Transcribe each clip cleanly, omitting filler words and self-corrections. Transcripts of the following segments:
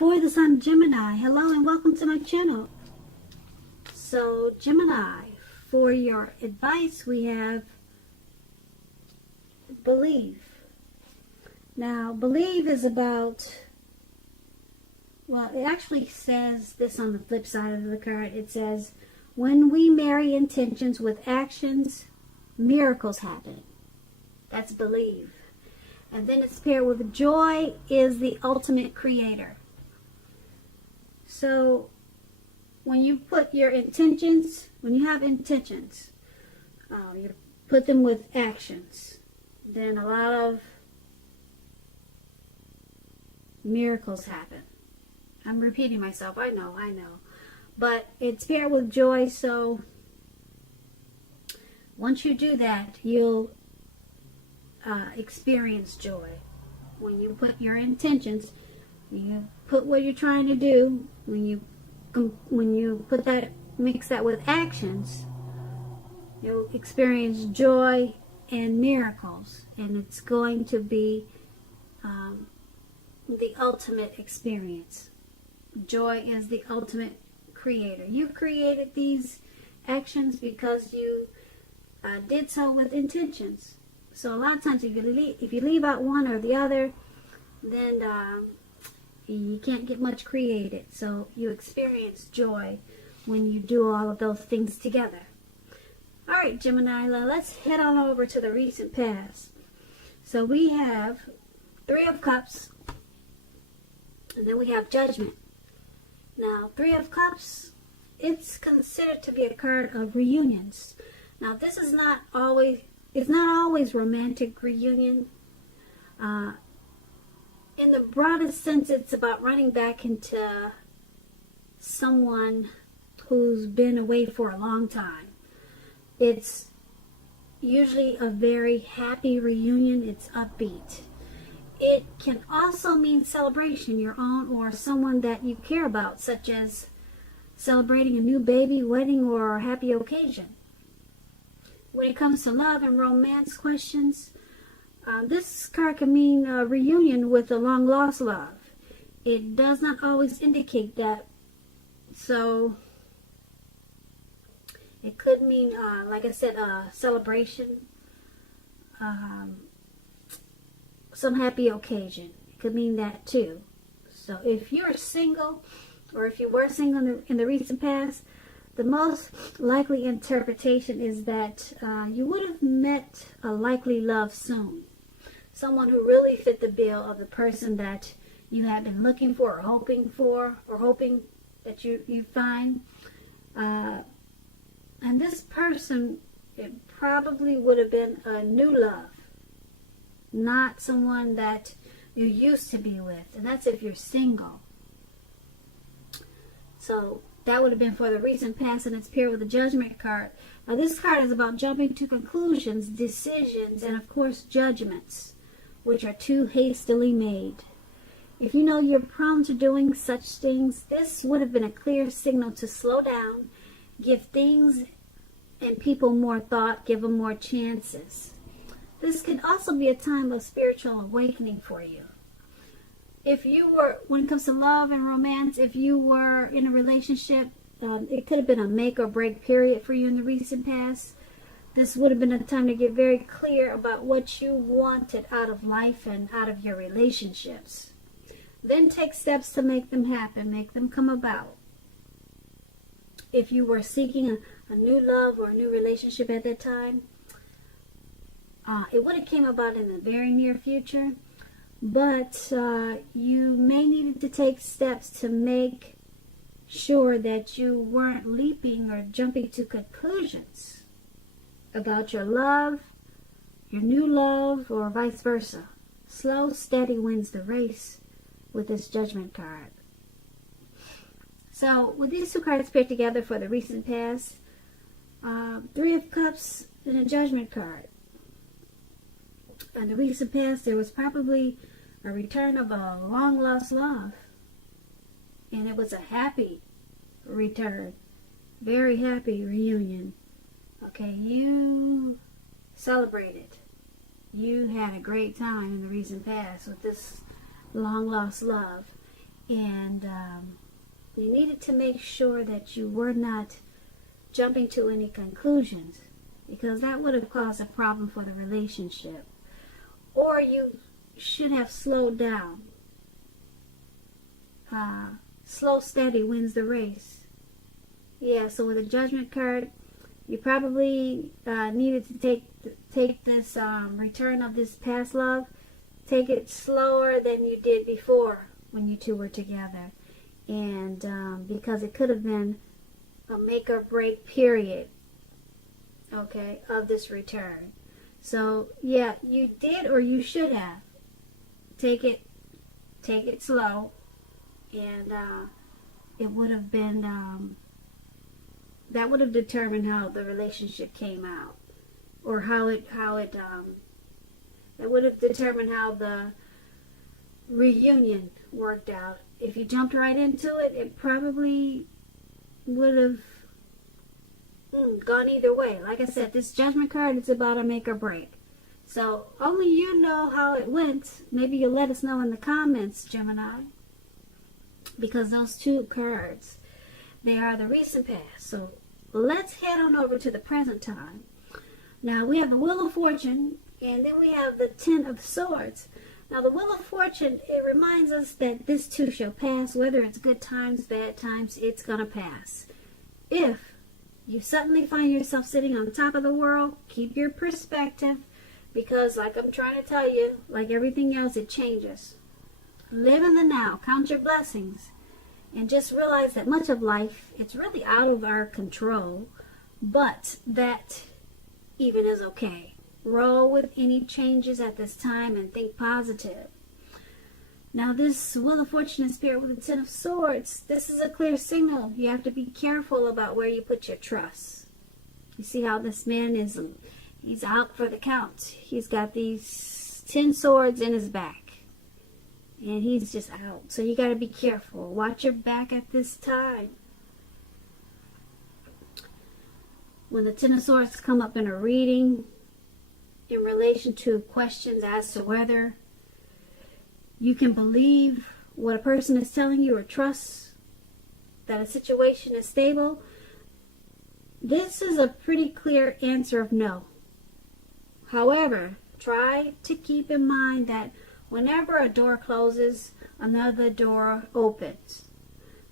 For the sign Gemini, hello and welcome to my channel. So Gemini, for your advice we have believe. Now believe is about, well, it actually says this on the flip side of the card. It says, when we marry intentions with actions, miracles happen. That's believe. And then it's paired with joy is the ultimate creator. So when you put your intentions, when you have intentions, you put them with actions, then a lot of miracles happen. I'm repeating myself, I know. But it's paired with joy, so once you do that, you'll experience joy. When you put your intentions, you put what you're trying to do, when you put that, mix that with actions, you'll experience joy and miracles, and it's going to be the ultimate experience. Joy is the ultimate creator. You created these actions because you did so with intentions. So a lot of times if you leave out one or the other, then you can't get much created. So you experience joy when you do all of those things together. Alright, Gemini, let's head on over to the recent past. So we have Three of Cups, and then we have Judgment. Now, Three of Cups, it's considered to be a card of reunions. Now, this is not always, it's not always romantic reunion. In the broadest sense, it's about running back into someone who's been away for a long time. It's usually a very happy reunion. It's upbeat. It can also mean celebration, your own or someone that you care about, such as celebrating a new baby, wedding, or a happy occasion. When it comes to love and romance questions, this card can mean a reunion with a long-lost love. It does not always indicate that. So it could mean, like I said, a celebration, some happy occasion. It could mean that too. So if you're single, or if you were single in the recent past, the most likely interpretation is that you would have met a likely love soon. Someone who really fit the bill of the person that you have been looking for, or hoping that you find. And this person, it probably would have been a new love, not someone that you used to be with. And that's if you're single. So that would have been for the recent past, and it's paired with the Judgment card. Now this card is about jumping to conclusions, decisions, and of course judgments, which are too hastily made. If you know you're prone to doing such things, this would have been a clear signal to slow down, give things and people more thought, give them more chances. This could also be a time of spiritual awakening for you. If you were, when it comes to love and romance, if you were in a relationship, it could have been a make or break period for you in the recent past. This would have been a time to get very clear about what you wanted out of life and out of your relationships. Then take steps to make them happen, make them come about. If you were seeking a new love or a new relationship at that time, it would have came about in the very near future. But you may need to take steps to make sure that you weren't leaping or jumping to conclusions about your love, your new love, or vice versa. Slow, steady wins the race with this Judgment card. So with these two cards paired together for the recent past, Three of Cups and a Judgment card. In the recent past, there was probably a return of a long-lost love. And it was a happy return. Very happy reunion. Okay, you celebrated. You had a great time in the recent past with this long-lost love. And you needed to make sure that you were not jumping to any conclusions, because that would have caused a problem for the relationship. Or you should have slowed down. Slow, steady wins the race. Yeah, so with a Judgment card, you probably needed to take this return of this past love, take it slower than you did before when you two were together. And because it could have been a make or break period, okay, of this return. So yeah, you did, or you should have. Take it slow, and it would have been that would have determined how the relationship came out, or that would have determined how the reunion worked out. If you jumped right into it, it probably would have gone either way. Like I said, this Judgment card is about a make or break. So only you know how it went. Maybe you'll let us know in the comments, Gemini. Because those two cards, they are the recent past. So let's head on over to the present time. Now we have the Wheel of Fortune, and then we have the Ten of Swords. Now the Wheel of Fortune, it reminds us that this too shall pass. Whether it's good times, bad times, it's going to pass. If you suddenly find yourself sitting on top of the world, keep your perspective, because like I'm trying to tell you, like everything else, it changes. Live in the now, count your blessings, and just realize that much of life, it's really out of our control, but that even is okay. Roll with any changes at this time and think positive. Now this Wheel of Fortune is paired with the Ten of Swords. This is a clear signal. You have to be careful about where you put your trust. You see how this man is, he's out for the count. He's got these 10 swords in his back, and he's just out. So you got to be careful. Watch your back at this time. When the Ten of Swords come up in a reading in relation to questions as to whether you can believe what a person is telling you or trust that a situation is stable, this is a pretty clear answer of no. However, try to keep in mind that whenever a door closes, another door opens.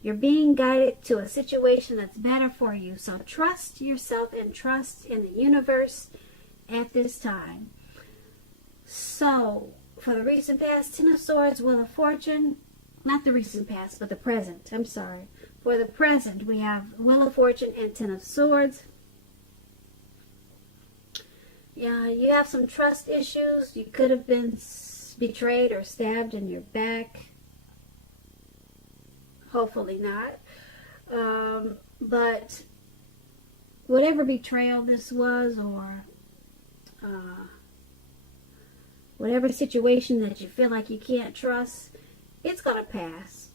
You're being guided to a situation that's better for you. So trust yourself and trust in the universe at this time. So, for the recent past, Ten of Swords, Wheel of Fortune, not the recent past, but the present, I'm sorry. For the present, we have Wheel of Fortune and Ten of Swords. Yeah, you have some trust issues. You could have been betrayed or stabbed in your back. Hopefully not. But whatever betrayal this was, or whatever situation that you feel like you can't trust, it's going to pass.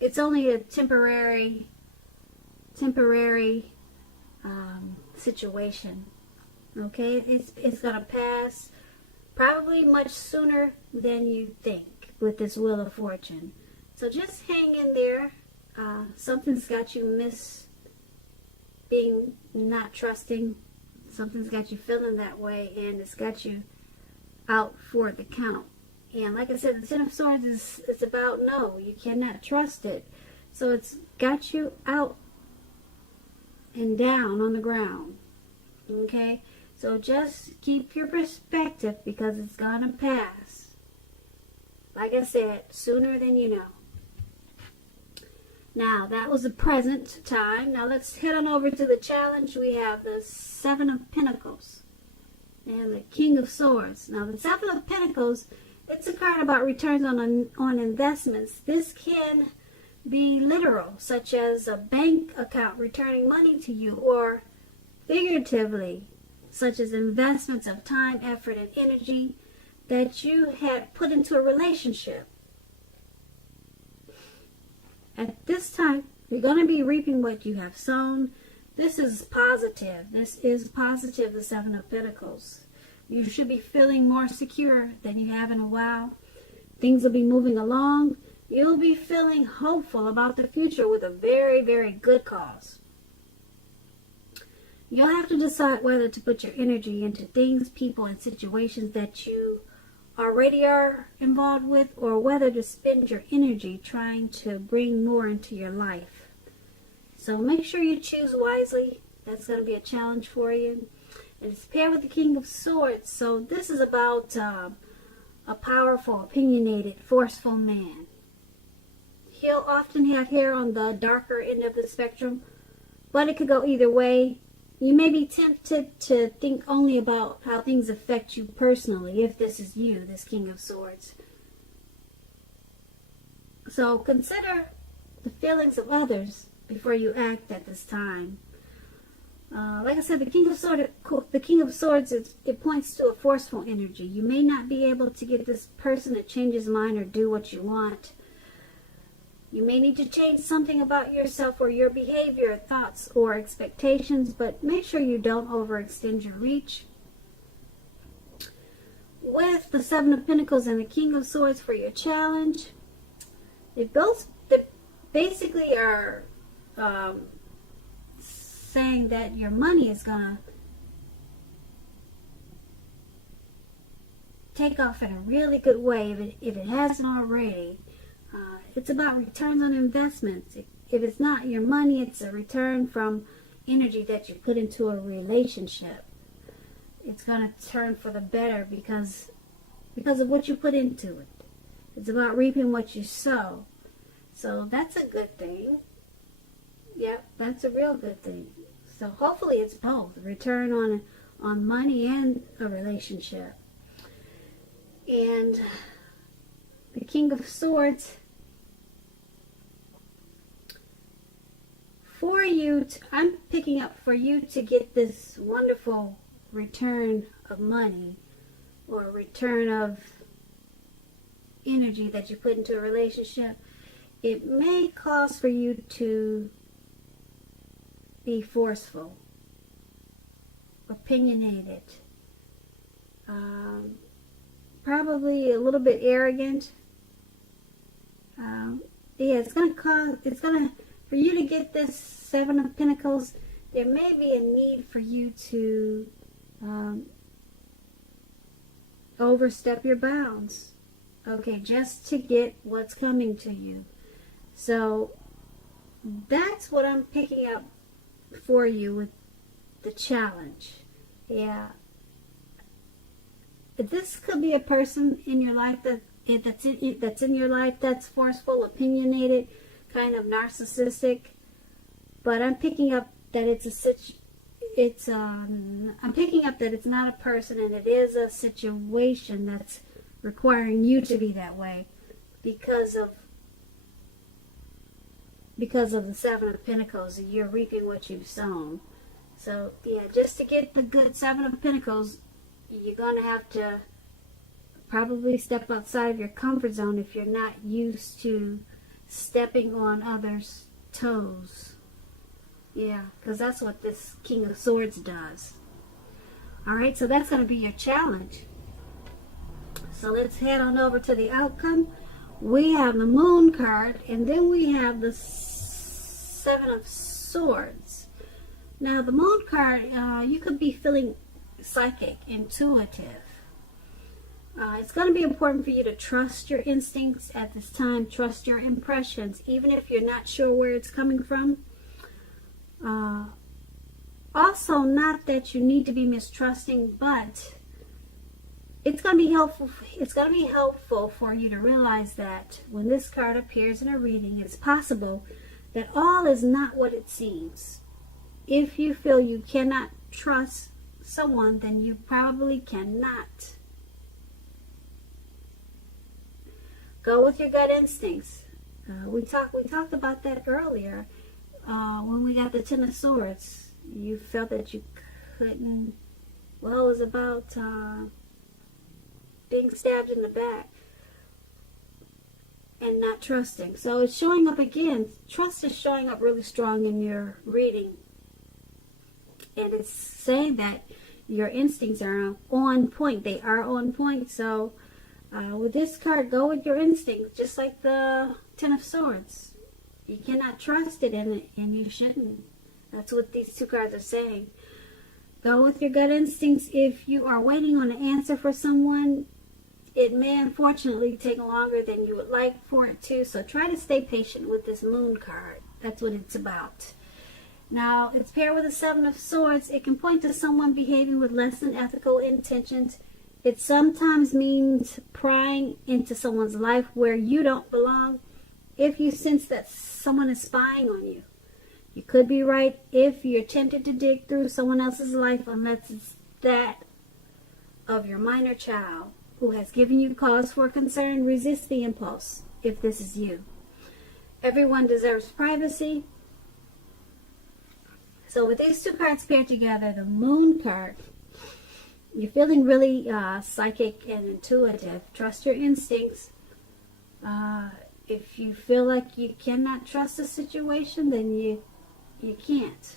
It's only a temporary situation. Okay? It's going to pass probably much sooner than you think with this Wheel of Fortune. So just hang in there. Something's got you being not trusting. Something's got you feeling that way, and it's got you out for the count. And like I said, the Ten of Swords is about no. You cannot trust it. So it's got you out and down on the ground. Okay? So just keep your perspective, because it's going to pass. Like I said, sooner than you know. Now, that was the present time. Now, let's head on over to the challenge. We have the Seven of Pentacles and the King of Swords. Now, the Seven of Pentacles, it's a card about returns on investments. This can be literal, such as a bank account returning money to you, or figuratively, such as investments of time, effort, and energy that you had put into a relationship. At this time, you're going to be reaping what you have sown. This is positive. This is positive, the Seven of Pentacles. You should be feeling more secure than you have in a while. Things will be moving along. You'll be feeling hopeful about the future with a very, very good cause. You'll have to decide whether to put your energy into things, people, and situations that you already are involved with, or whether to spend your energy trying to bring more into your life. So make sure you choose wisely. That's going to be a challenge for you. And it's paired with the King of Swords. So this is about a powerful, opinionated, forceful man. He'll often have hair on the darker end of the spectrum, but it could go either way. You may be tempted to think only about how things affect you personally, if this is you, this King of Swords. So consider the feelings of others before you act at this time. Like I said, the King of Swords, it points to a forceful energy. You may not be able to get this person to change his mind or do what you want. You may need to change something about yourself or your behavior, thoughts, or expectations, but make sure you don't overextend your reach. With the Seven of Pentacles and the King of Swords for your challenge, they basically are saying that your money is going to take off in a really good way if it hasn't already. It's about returns on investments. If it's not your money, it's a return from energy that you put into a relationship. It's going to turn for the better because of what you put into it. It's about reaping what you sow. So that's a good thing. Yep, that's a real good thing. So hopefully it's both. A return on money and a relationship. And the King of Swords, I'm picking up for you to get this wonderful return of money or return of energy that you put into a relationship. It may cause for you to be forceful, opinionated, probably a little bit arrogant. For you to get this Seven of Pentacles, there may be a need for you to overstep your bounds. Okay, just to get what's coming to you. So that's what I'm picking up for you with the challenge. Yeah. This could be a person in your life that's in your life that's forceful, opinionated, kind of narcissistic, but I'm picking up that I'm picking up that it's not a person, and it is a situation that's requiring you to be that way because of the Seven of Pentacles. You're reaping what you've sown. So yeah, just to get the good Seven of Pentacles, you're going to have to probably step outside of your comfort zone if you're not used to stepping on others' toes. Yeah, because that's what this King of Swords does. Alright, so that's going to be your challenge. So let's head on over to the outcome. We have the Moon card, and then we have the Seven of Swords. Now, the Moon card, you could be feeling psychic, intuitive. It's going to be important for you to trust your instincts at this time. Trust your impressions, even if you're not sure where it's coming from. Also, not that you need to be mistrusting, but it's going to be helpful. It's going to be helpful for you to realize that when this card appears in a reading, it's possible that all is not what it seems. If you feel you cannot trust someone, then you probably cannot. Go with your gut instincts. We talked about that earlier when we got the Ten of Swords. You felt that you couldn't. Well, it was about being stabbed in the back and not trusting. So it's showing up again. Trust is showing up really strong in your reading, and it's saying that your instincts are on point. They are on point. So With this card, go with your instinct, just like the Ten of Swords. You cannot trust it, and you shouldn't. That's what these two cards are saying. Go with your gut instincts. If you are waiting on an answer for someone, it may unfortunately take longer than you would like for it to. So try to stay patient with this Moon card. That's what it's about. Now, it's paired with the Seven of Swords. It can point to someone behaving with less than ethical intentions. It sometimes means prying into someone's life where you don't belong if you sense that someone is spying on you. You could be right if you're tempted to dig through someone else's life, unless it's that of your minor child who has given you cause for concern. Resist the impulse if this is you. Everyone deserves privacy. So with these two cards paired together, the Moon card, you're feeling really psychic and intuitive. Trust your instincts. If you feel like you cannot trust a situation, then you can't.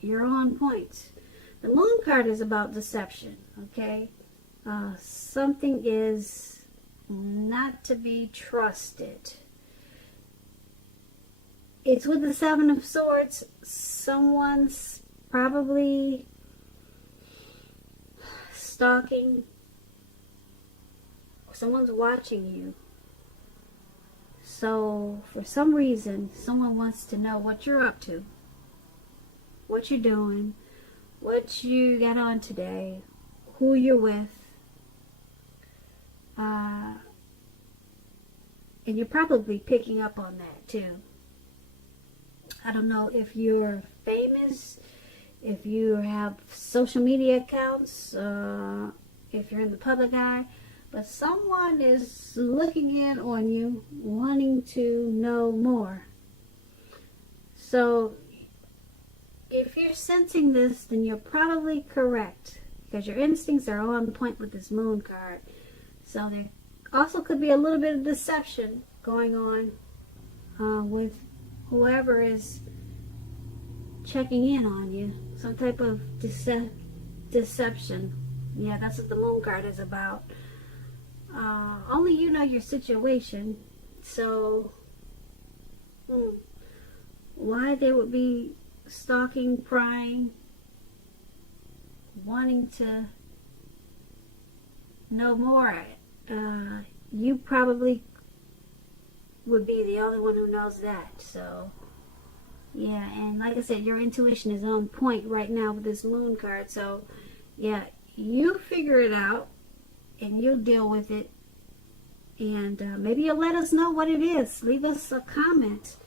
You're on point. The Moon card is about deception, okay? Something is not to be trusted. It's with the Seven of Swords. Someone's probably stalking. Someone's watching you. So, for some reason, someone wants to know what you're up to, what you're doing, what you got on today, who you're with. And you're probably picking up on that, too. I don't know if you're famous, if you have social media accounts, if you're in the public eye. But someone is looking in on you, wanting to know more. So, if you're sensing this, then you're probably correct, because your instincts are on point with this Moon card. So there also could be a little bit of deception going on with whoever is checking in on you. Some type of deception. Yeah, that's what the Moon card is about. Only you know your situation, so why they would be stalking, prying, wanting to know more, you probably would be the only one who knows that. So yeah, and like I said, your intuition is on point right now with this Moon card. So yeah, you figure it out and you'll deal with it, and maybe you'll let us know what it is. Leave us a comment.